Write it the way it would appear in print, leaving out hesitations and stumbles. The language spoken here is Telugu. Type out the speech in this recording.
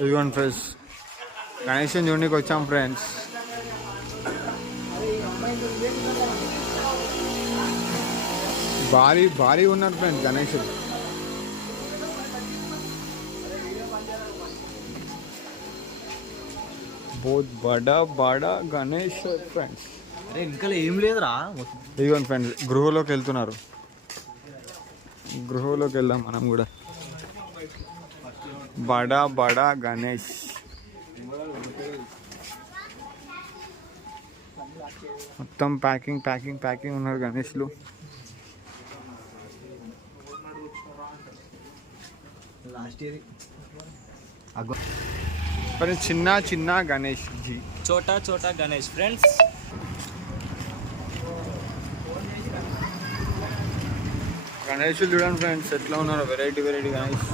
ఇదిగోండి ఫ్రెండ్స్, గణేషన్ చూడడానికి వచ్చాం ఫ్రెండ్స్. భారీ భారీ ఉన్నారు ఫ్రెండ్స్ గణేషుడు. బోత్ బడా బడా గణేష్ ఫ్రెండ్స్. అరే ఇంకా ఏం లేదురా. ఇదిగోండి ఫ్రెండ్స్, గృహలోకి వెళ్తున్నారు. గృహలోకి వెళ్దాం మనం కూడా. బడా బడా గణేష్. మొత్తం ప్యాకింగ్ ప్యాకింగ్ ప్యాకింగ్ ఉన్నారు గణేష్లు. మరి చిన్న చిన్న గణేష్ జీ, చోటా చోటా గణేష్ ఫ్రెండ్స్. గణేషులు చూడండి ఫ్రెండ్స్ ఎట్లా ఉన్నారు, వెరైటీ వెరైటీ గణేష్.